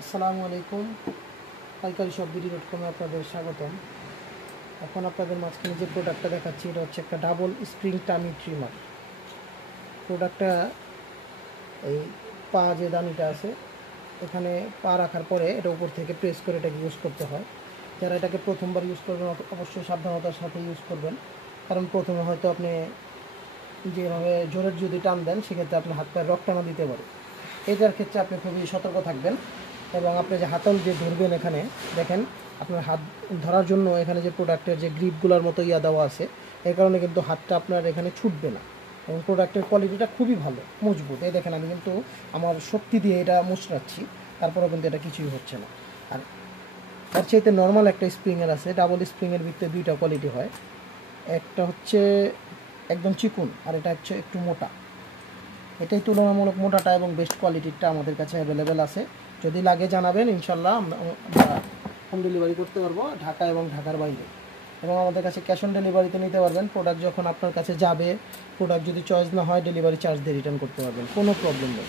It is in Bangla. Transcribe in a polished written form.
আসসালামু আলাইকুম। পাইকারি শপ বিডি.কমে আপনাদের স্বাগতম। এখন আপনাদের মাঝখানে যে প্রোডাক্টটা দেখাচ্ছি এটা হচ্ছে একটা ডাবল স্প্রিং টামি ট্রিমার। প্রোডাক্টটা এই পা যে দানিটা আছে এখানে পা রাখার পরে এটা উপর থেকে প্রেস করে এটাকে ইউজ করতে হয়। যারা এটাকে প্রথমবার ইউজ করবেন অবশ্যই সাবধানতার সাথে ইউজ করবেন, কারণ প্রথমে হয়তো আপনি যেভাবে জোরের যদি টান দেন সেক্ষেত্রে আপনার হাত পায়ে রক টানা দিতে পারে। এটার ক্ষেত্রে আপনি খুবই সতর্ক থাকবেন এবং আপনি যে হাতল যে ধরবেন এখানে দেখেন আপনার হাত ধরার জন্য এখানে যে প্রোডাক্টের যে গ্রিপগুলোর মতো দেওয়া আছে, এই কারণে কিন্তু হাতটা আপনার এখানে ছুটবে না এবং প্রোডাক্টের কোয়ালিটিটা খুবই ভালো মজবুত। এই দেখেন আমি কিন্তু আমার শক্তি দিয়ে এটা মুচড়াচ্ছি, তারপরেও কিন্তু এটা কিছুই হচ্ছে না। আর তার চাইতে নর্মাল একটা স্প্রিংয়ের আছে, ডাবল স্প্রিংয়ের ভিতরে দুইটা কোয়ালিটি হয়, একটা হচ্ছে একদম চিকুন আর এটা হচ্ছে একটু মোটা। এটাই তুলনামূলক মোটাটা এবং বেস্ট কোয়ালিটিরটা আমাদের কাছে অ্যাভেলেবেল আছে। যদি লাগে জানাবেন, ইনশাল্লাহ আমরা হোম ডেলিভারি করতে পারবো ঢাকা এবং ঢাকার বাইরে। এবং আমাদের কাছে ক্যাশ অন ডেলিভারিতে নিতে পারবেন। প্রোডাক্ট যখন আপনার কাছে যাবে, প্রোডাক্ট যদি চয়েস না হয় ডেলিভারি চার্জ দিয়ে রিটার্ন করতে পারবেন, কোনো প্রবলেম নেই।